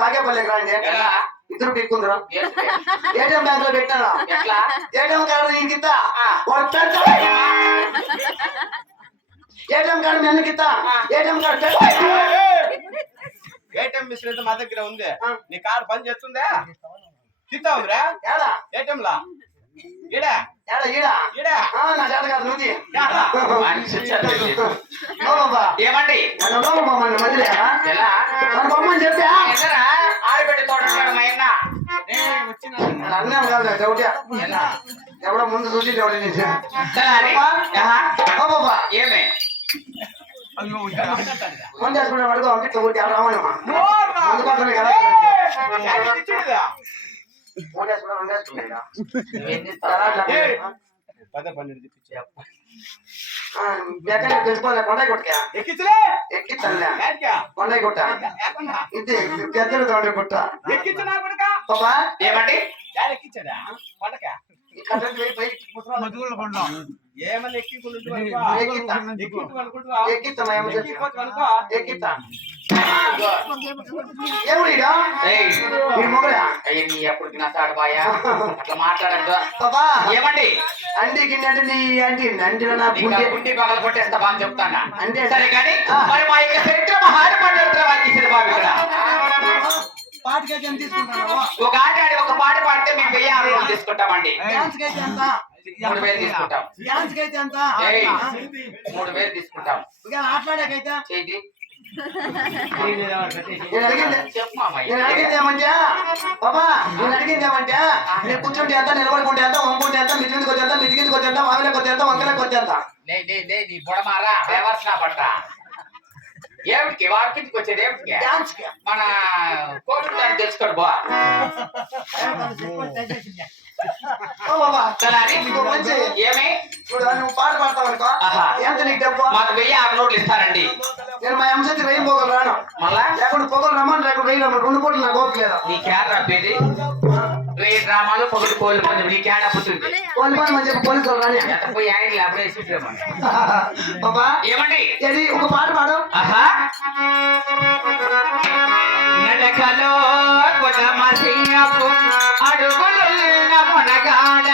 బాగేపల్లి రండి ఇద్దరు పీక్కుందరు ATM bank లో పెట్టాను ఏటీఎం కార్డు నీకిత్తా ఏటీఎం కార్డు మెన్నకిత్తా ఏటీఎం కార్డు ఏటీఎం మిషన్ అయితే మా దగ్గర ఉంది నీ కారు పని చేస్తుందా తిత్తావురా ఏటీఎం లా ఈడా ఈడా ఈడా నా చేత కాదు నువ్వు ఏమండి బొమ్మని చెప్పా ఆడబెట్టి తోట మా అన్నం కాదు డౌట్ ఎవడో ముందు చూసి ఏమే ఫోన్ చేసుకుంటే పడుకో అంకిట్లో కొట్టి రామమ్మా అందుకోసమే కదా ఫోన్ తెలుసుకోలే కొండ కొట్టా ఎక్కించలే కొండ కొట్ట ఇది పెద్దలు తోట కొట్ట బాబా ఏమండి ఎక్కించాడా ఏమన్నా ఎప్పుడు నాటాడుబాయా అట్లా మాట్లాడద్దు ఏమండి అండి గిన్నె నీ అండి అంటిలో నా గుంటి పగలు కొట్టేస్తా బాగా చెప్తాను అంటే సరే కానీ మరి మా యొక్క చరిత్ర మహాడు పండుగ బాబు ఇక్కడ పాటకైతే ఎంత తీసుకుంటాను ఒక ఆట ఆడి ఒక పాట పాడితే మేము 1000 రూపాయలు తీసుకుంటామండి డాన్స్ కైతే ఎంత 3000 తీసుకుంటాం డాన్స్ కైతే ఎంత 3000 తీసుకుంటాం ఇంకా ఆటలాడకైతే చేయి నేను అడిగింది ఏమంటే బాబా నేను అడిగింది ఏమంటే నేను కూర్చుంటే ఎంత నిలబడుకుంటే ఎంత వంకుంటే ఎంత మిదికి వచ్చేంత మిదికి వచ్చేంత మామిలకు వచ్చేంత వంకలకు వచ్చేంత నీ బుడమారా బేవర్స్ నా పట్ట ఏమిటికి వాకింటికి వచ్చేది ఏమిటికి మన కోర్టు దాన్ని తెలుసుకోండి బా ఏమి చూడు నువ్వు పాట పాడతావు అనుకో ఎంత నీకు డబ్బు మాకు 1000 నోట్లు ఇస్తానండి నేను మా ఎంసెత్తి 1000 పోగలు రాను మళ్ళా లేకుండా పొగలు రమ్మని లేకుండా 1000 రమ్మని 2 కోట్లు నాకు ఓట్లేదు నీ క్యాన్ రప్పేది 1000 డ్రామాలు పొగలు కోళ్ళు కొంచెం నీ క్యాన్ అప్పుతుంది కోళ్ళు పని మంచి పోలీసులు రాని ఎంత పోయి ఆయన అప్పుడే వేసేమని బాబా ఏమండి ఇది ఒక పాట పాడు ఆహా నడకలో కొనమసింగపు అడుగులున్న మునగాడ